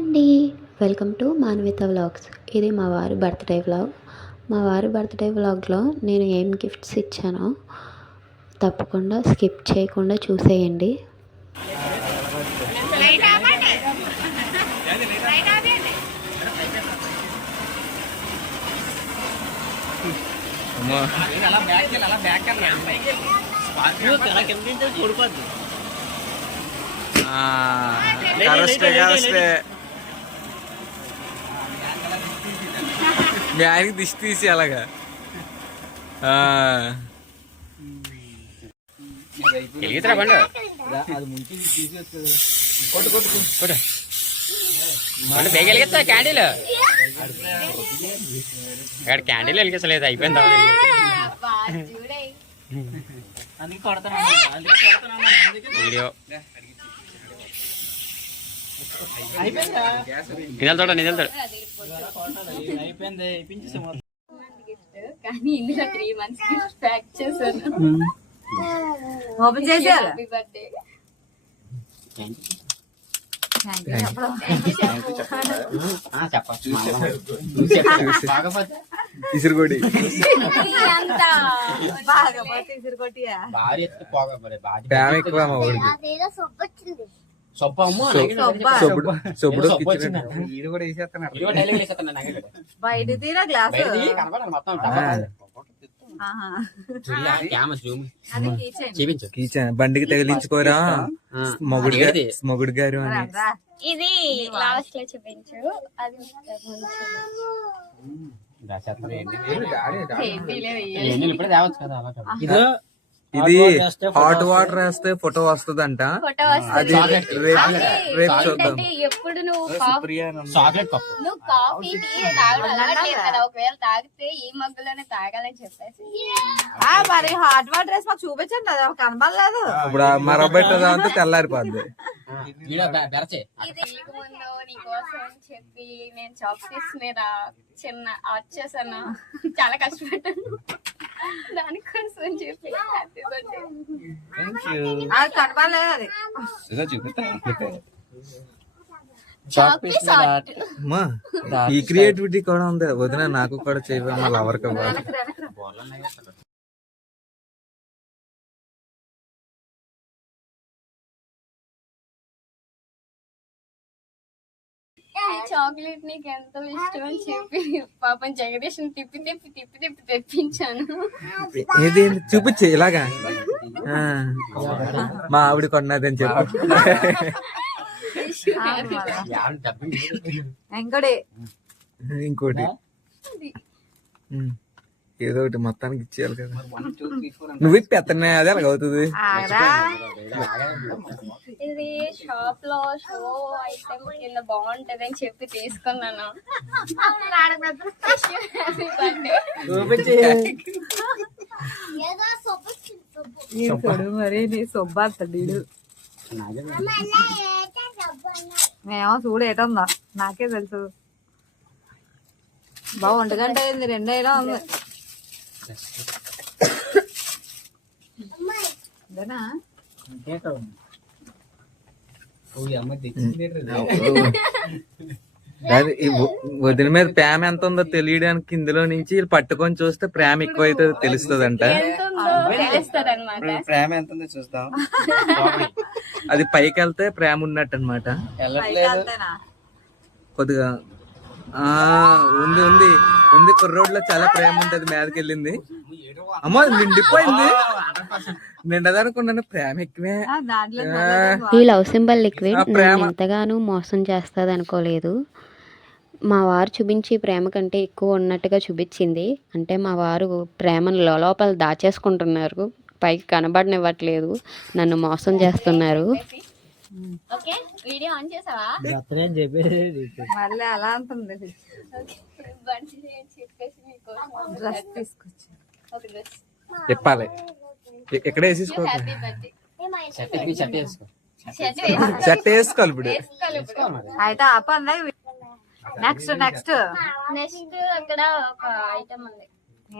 అండి, welcome to Manvitha vlogs. ఇది మా వారి బర్త్డే వ్లాగ్. మా వారి బర్త్డే వ్లాగ్లో నేను ఏం గిఫ్ట్స్ ఇచ్చానో తప్పకుండా స్కిప్ చేయకుండా చూసేయండి. మీ ఆయనకి దిష్టి తీసి అలాగా వెలిగిస్తా క్యాండిల్ ఇక్కడ క్యాండిల్ వెలిగించలేదు అయిపోయింది వీడియో నిజాడు కానీ ఇందులో 3 months గిఫ్ట్ ప్యాక్ చేశాను. ఓపెన్ చేసేయాలి. Happy birthday. ఇసురుకోడి ప్రేమ ఎక్కువ మా ఊరికి బయట తీరా గ్లాస్ బండికి తగిలించుకోరా మొగుడు గారు అని. ఇది లాస్ట్ లో చూపించు. అది ఇది హాట్ వాటర్ వేస్తే ఫోటో వస్తుందంట. అది రేపు చూద్దాం. ఎప్పుడు నువ్వు కాఫీ తాగడం ఒకవేళ తాగితే ఈ మగ్గులోనే తాగాలని చెప్పేసి మరి హాట్ వాటర్ వేసి మాకు చూపించండి. అది కనబడలేదు. ఇప్పుడు మరబెట్టదంతా తెల్లారిపోద్ది. ఇది ముందు నీకోసం అని చెప్పి నేను చాక్లెట్స్ మీద చిన్న ఆర్ట్ చేశాను. చాలా కష్టపడ్డాను దానికోసం అని చెప్పి. Happy birthday. అది కనబడలేదు. అది ఈ క్రియేటివిటీ కూడా ఉంది వదిన. నాకు కూడా చేయడం మళ్ళీ ఎవరికి చాక్లెట్ నీకు ఎంతో ఇష్టం అని చెప్పి పాపం జగదీష్ తిప్పి తిప్పి తిప్పి తిప్పి తెప్పించాను. ఇది చూపించే ఇలాగా మా ఆవిడ కొన్నదని చెప్పు. ఇంకోటి ఏదో ఒకటి మొత్తానికి ఇచ్చేయాలి కదా. నువ్వు ఇప్పి ఎత్తనే అదే అలాగ అవుతుంది. ఇది షాప్ లో షో ఐటమ్ కింద బాగుంటది అని చెప్పి తీసుకున్నాను. మరి నీ సొబ్బాడు మేమో చూడు ఏటుందా నాకే తెలుసు. బాగా 1 గంట అయింది. 2 అయినా ఉంది. వదిన మీద ప్రేమ ఎంత ఉందో తెలియడానికి ఇందులో నుంచి పట్టుకొని చూస్తే ప్రేమ ఎక్కువ అయితే తెలుస్తుంది అంట. ప్రేమ ఎంత ఉందో చూస్తాం. అది పైకి వెళ్తే ప్రేమ ఉన్నట్టు అనమాట. కొద్దిగా ఉంది ఉంది ఉంది. కుర్రోడ్లో చాలా ప్రేమ ఉంటది. మీదకి వెళ్ళింది. అమ్మో నిండిపోయింది. నిండదనుకున్నాను. ప్రేమ ఎక్కువే. ఈ లవ్ సింబల్ లిక్విడ్ నేను ఎంతగానో మోసం చేస్తుంది అనుకోలేదు. మా వారు చూపించి ప్రేమ కంటే ఎక్కువ ఉన్నట్టుగా చూపించింది. అంటే మా వారు ప్రేమను లోపల దాచేసుకుంటున్నారు. పైకి కనబడనివ్వట్లేదు. నన్ను మోసం చేస్తున్నారు. వీడియో ఆన్ చేసావా? మళ్ళీ అలా అంటుంది. డ్రెస్ తీసుకొచ్చి చెప్పాలి. ఎక్కడ వేసేసుకో. షర్ట్ వేసుకోవాలి ఇప్పుడు. అయితే ఆపండి. నెక్స్ట్ నెక్స్ట్ నెక్స్ట్ అక్కడ ఒక ఐటమ్ ఉంది.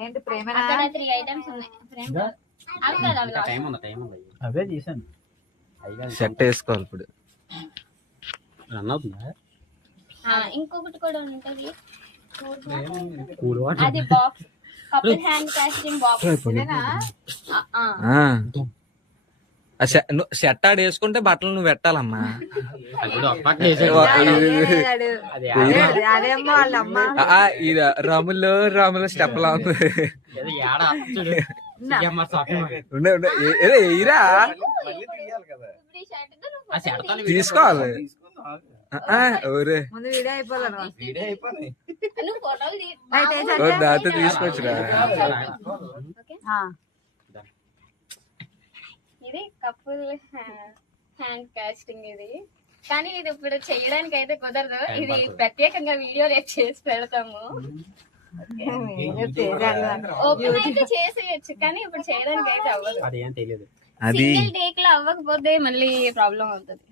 ఏంటి ప్రేమ? అక్కడ 3 items ఉన్నాయి. ప్రేమ అవే తీసాను. షర్ట్ వేసుకోవాలి ఇప్పుడు. రన్ అవుతుందా? ఇంకొకటి కూడా ఉంటది, అది box, couple hand casting box. Shirt ఆడ వేసుకుంటే బట్టలు నువ్వు పెట్టాలమ్మా. అదేమ్మా వాళ్ళ అమ్మ ఇది రాములో స్టెప్ లా ఉంది. ఎయిరా తీసుకోవాలి. ముందు వీడియో అయిపోవాలి. దాంతో తీసుకోవచ్చురా. ఇది కపుల్ హ్యాండ్ కాస్టింగ్ ఇది, కానీ ఇది ఇప్పుడు చేయడానికి అయితే కుదరదు. ఇది ప్రత్యేకంగా వీడియో రేపు చేసి పెడతాము. ఓపెన్ అయితే చేసేయచ్చు, కానీ ఇప్పుడు చేయడానికి అయితే అవ్వదు. సింగిల్ టేక్ లో అవ్వకపోతే మళ్ళీ ప్రాబ్లం అవుతుంది.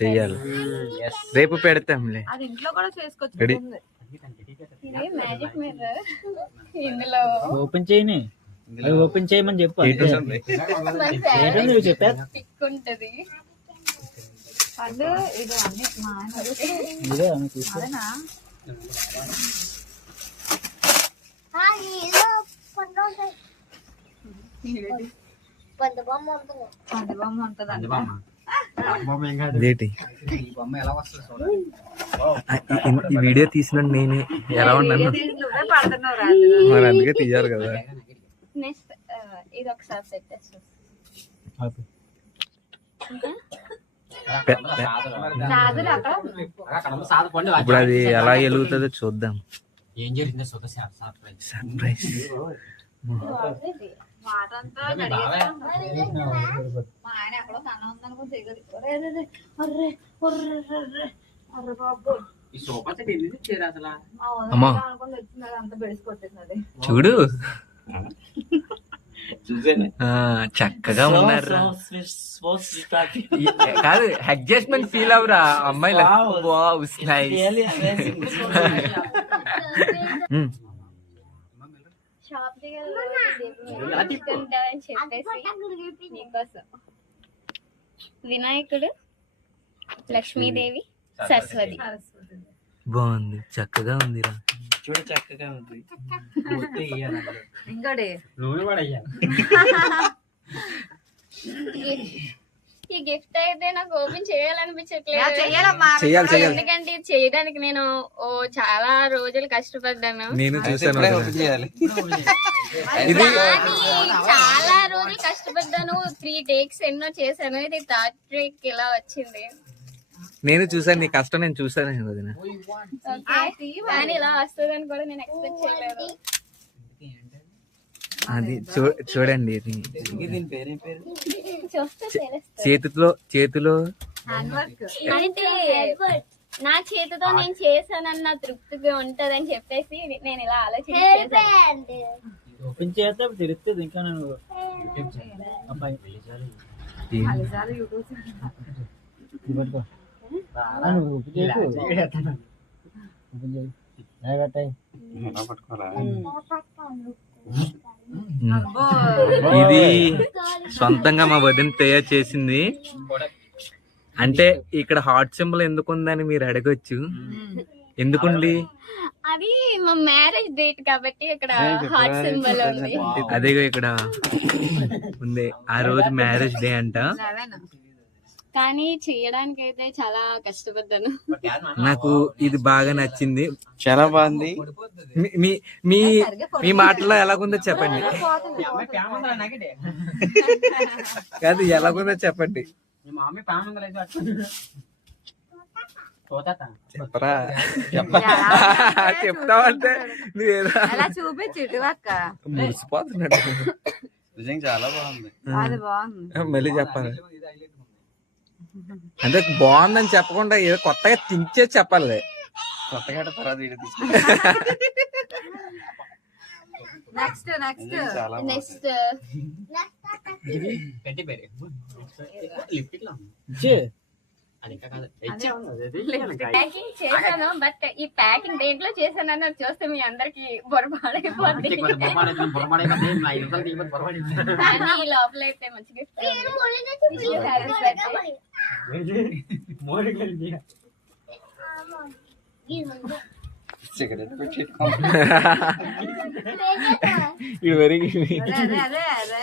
చెయ్యాలి, రేపు పెడతాంలే. అది ఇంట్లో కూడా చేసుకోవచ్చు. రెడీ. ఇది మ్యాజిక్ మిర్రర్, ఇందులో ఓపెన్ చేయని, ఓపెన్ చేయమని చెప్పు. పిక్ ఉంటది. పండు ఇది అన్ని మా అదేనా పండు బొమ్మ ఉంటది. ఈ వీడియో తీసిన నేనే ఎలా ఉన్నాను నువ్వే పడుతున్నావు రా. మరి అందుకే తీయాలి కదా. నెక్స్ట్ ఇది ఒకసారి సెట్ చేస్తాను. ఇప్పుడు అది ఎలా వెలుగుతుందో చూద్దాం. ఏం జరిగిందో సర్ప్రైజ్. మాటంతా మా ఆయన ఎక్కడో కన్నా ఉందనుకో దిగదు. అమ్మా అంతా బెడిసి కొట్టేసినది. చూడు చక్కగా ఉన్నారు. కాదు, అడ్జస్ట్మెంట్ ఫీల్ అవరా అమ్మాయిలు. షాప్ దగ్గర అని చెప్పేసి నీకోసం వినాయకుడు, లక్ష్మీదేవి, సరస్వతి. బాగుంది, చక్కగా ఉందిరా. చూడు చక్కగా ఉంది. ఇంకోటి నూనె కూడా ఈ గిఫ్ట్ అయితే నాకు ఓపెన్ చేయాలనిపించట్లేదు. చెయ్యాలి. ఎందుకంటే ఇది చేయడానికి నేను చాలా రోజులు కష్టపడ్డాను. నేను చూసాను, ఇది చాలా రోజులు కష్టపడ్డాను. 3 takes ఎన్నో చేశాను. ఇది 3rd take ఇలా వచ్చింది. నేను చూసాను నీ కష్టం, నేను చూసాను వదిన. కానీ ఇలా వస్తుందని కూడా నేను ఎక్స్పెక్ట్ చేయలేదు. అది చూడండి, ఇది చూస్తే తెలుస్తుంది. చేతిలో అంటే నా చేతితో నేను చేశానన్న తృప్తిగా ఉంటదని చెప్పేసి నేను ఇలా ఆలోచించాను. ఓపెన్ చేస్తే తెలుస్తుంది. ఇంకా నేను అబ్బాయి ఇది సొంతంగా మా వదిన తయారు చేసింది. అంటే ఇక్కడ హార్ట్ సింబల్ ఎందుకుందని మీరు అడగొచ్చు. ఎందుకుంది? అది మా మ్యారేజ్ డేట్ కాబట్టి ఇక్కడ హార్ట్ సింబల్ ఉంది. అదే ఇక్కడ ఉంది. ఆ రోజు మ్యారేజ్ డే అంట. కానీ చేయడానికి అయితే చాలా కష్టపడ్డాను. నాకు ఇది బాగా నచ్చింది, చాలా బాగుంది. మీ మాటలో ఎలాగుందో చెప్పండి. కాదు, ఎలాగుందో చెప్పండి. చెప్పరా? చెప్తావంటే చూపించు మురిసిపోతున్నాడు. నిజంగా చాలా బాగుంది. అది బాగుంది. మళ్ళీ చెప్పాలి అంటే బాగుందని చెప్పకుండా ఏదో కొత్తగా తించే చెప్పాలి. కొత్తగా తర్వాత నెక్స్ట్ నెక్స్ట్ అది ఇంకా కాదు ఇచ్చాను ప్యాకింగ్ చేశాను, బట్ ఈ ప్యాకింగ్ దేంట్లో చేశాను అన్నది చూస్తే మీ అందరికి బొరపాడైపోద్ది. కానీ ఈ లోపల అయితే మంచి గిఫ్ట్ సిగరెట్ పెట్టి ఇది వెరీ అదే అదే అదే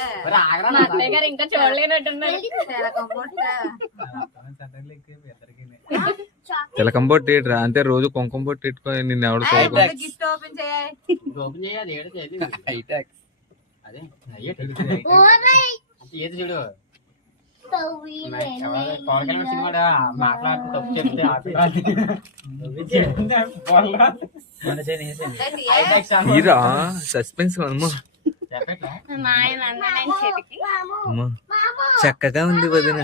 మా అత్తయ్య గారు ఇంకా చూడలేనట్టున్నారు. తిలకం బొట్టు ఏట్రా అంటే రోజు కుంకుమ బొట్టు పెట్టుకొని నిన్ను ఎవడు చూడకు. గిఫ్ట్ ఓపెన్ చేయాలి. ఓపెన్ చేయాలి ఏడు చేయాలి హైటాక్స్ అదే అయ్యే ఏది చూడు సినిమా మాట్లాడుతూ తప్పు చెప్తే హీరా సస్పెన్స్ అమ్మా మా ఆయన అందమైన చేతికి అమ్మా చక్కగా ఉంది వదిన.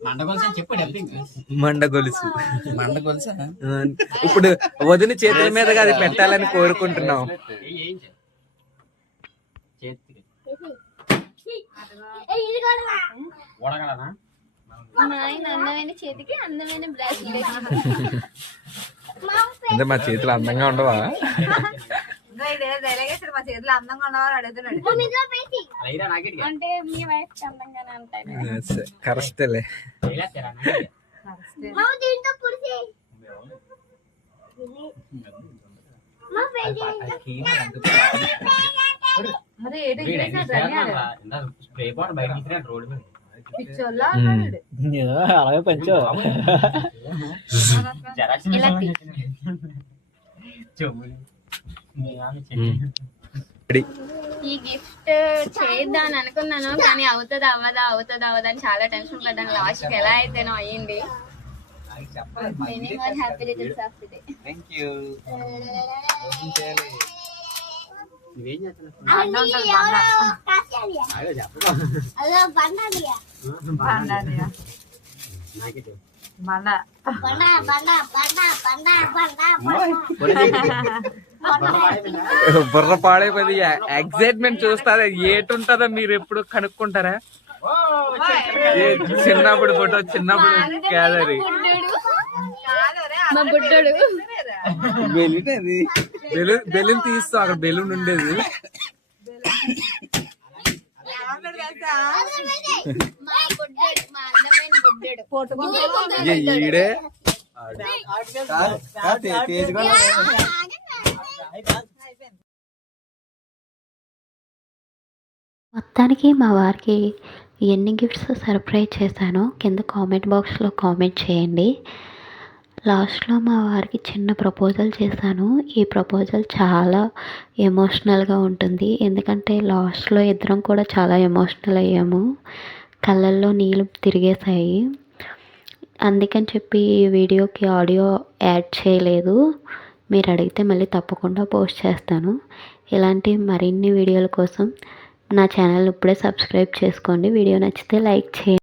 మండగోల్సి చెప్పు డబ్బింగ్ మండ గొలుసు మండ కొలుసా ఇప్పుడు వదిన చేతుల మీదగా అది పెట్టాలని కోరుకుంటున్నాం. చేతికి ఓడగలనా మా ఆయన అందమైన చేతికి అందమైన బ్రాస్లెట్. అంటే మా చేతులు అందంగా ఉండవా? డెలిగేషన్ మా చేతిలో అందంగా ఉన్నవారు అడుగుతున్నాడు. అయిరా నాకెట్ అంటే మీ వైఫ్ అందంగానే ఉంటాయి. కరెక్టేలే. అరే ఏంటి స్ప్రే బాటిల్ బయట తీసిన రోడ్డు మీద పిచ్చోళ్ళ అన్నాడు. అలాగే పంచు ఇలా తీ. ఈ గిఫ్ట్ చేద్దాం అనుకున్నాను, కానీ అవుతుంది అవ్వదా అని చాలా టెన్షన్ పడ్డాను. లాస్ట్ ఎలా అయితేనో అయ్యింది. Many more happy returns of the day. Thank you నువ్వేం చేస్తున్నావు బండ ఉంటుంది, బండ. బండ నాకెట్ బండ బుర్ర పాడైపోయింది. ఎగ్జైట్మెంట్ చూస్తారా ఏటుంటుందో మీరు ఎప్పుడు కనుక్కుంటారా? చిన్నప్పుడు ఫోటో చిన్నప్పుడు గ్యాలరీ మా బుడ్డోడు బెలూన్ అది బెలూన్ తీస్తాం, అక్కడ బెలూన్ ఉండేది. మా బుడ్డోడు, మా అందమైన బుడ్డోడు. ఈడే తేజ్గా మొత్తానికి మా వారికి ఎన్ని గిఫ్ట్స్ సర్ప్రైజ్ చేశానో కింద కామెంట్ బాక్స్లో కామెంట్ చేయండి. లాస్ట్లో మా వారికి చిన్న ప్రపోజల్ చేశాను. ఈ ప్రపోజల్ చాలా ఎమోషనల్గా ఉంటుంది, ఎందుకంటే లాస్ట్లో ఇద్దరం కూడా చాలా ఎమోషనల్ అయ్యాము. కళ్ళల్లో నీళ్ళు తిరిగేశాయి. అందుకని చెప్పి ఈ వీడియోకి ఆడియో యాడ్ చేయలేదు. మీరు అడిగితే మళ్ళీ తప్పకుండా పోస్ట్ చేస్తాను. ఇలాంటి మరిన్ని వీడియోల కోసం నా ఛానల్ ఇప్పుడే సబ్స్క్రైబ్ చేసుకోండి. వీడియో నచ్చితే లైక్ చేయండి.